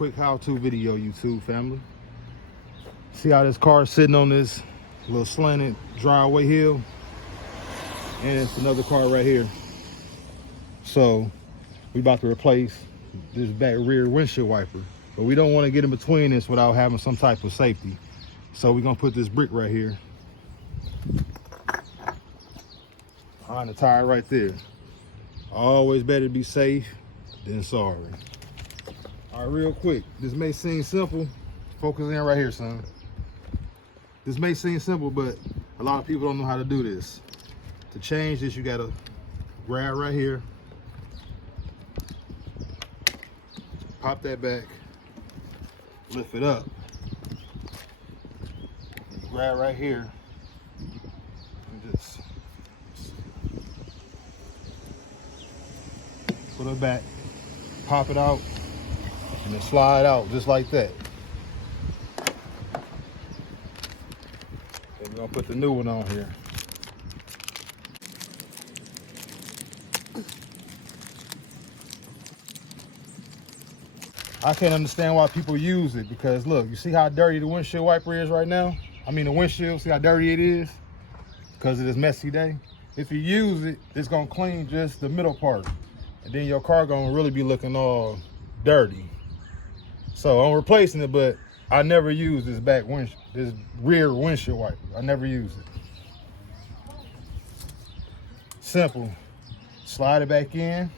quick how-to video, YouTube family. See how this car is sitting on this little slanted driveway hill? And it's another car right here. So we about to replace this back rear windshield wiper. But we don't want to get in between this without having some type of safety. So we're gonna put this brick right here behind the tire right there. Always better to be safe than sorry. All right, real quick, this may seem simple. Focus in right here, son. This may seem simple, but a lot of people don't know how to do this. To change this, you gotta grab right here, pop that back, lift it up, grab right here, and just put it back, pop it out, and then slide out just like that. Then we're gonna put the new one on here. I can't understand why people use it, because look, you see how dirty the windshield wiper is right now? I mean the windshield, see how dirty it is? Because of this messy day. If you use it, it's gonna clean just the middle part. And then your car gonna really be looking all dirty. So I'm replacing it, but I never use this this rear windshield wiper. I never use it. Simple. Slide it back in.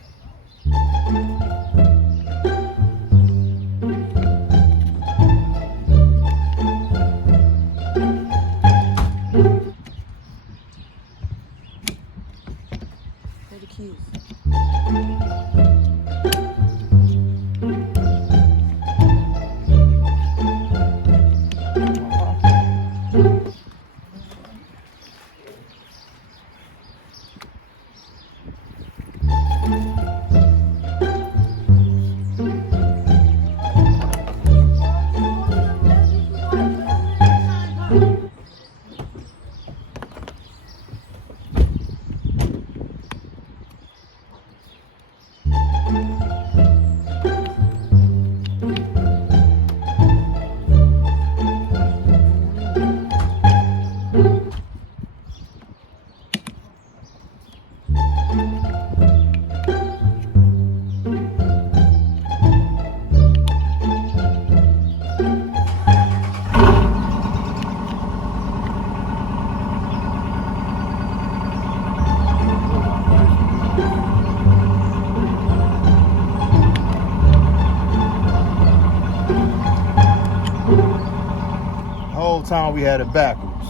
Time we had it backwards.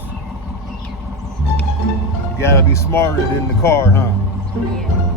You gotta be smarter than the car, huh? Yeah.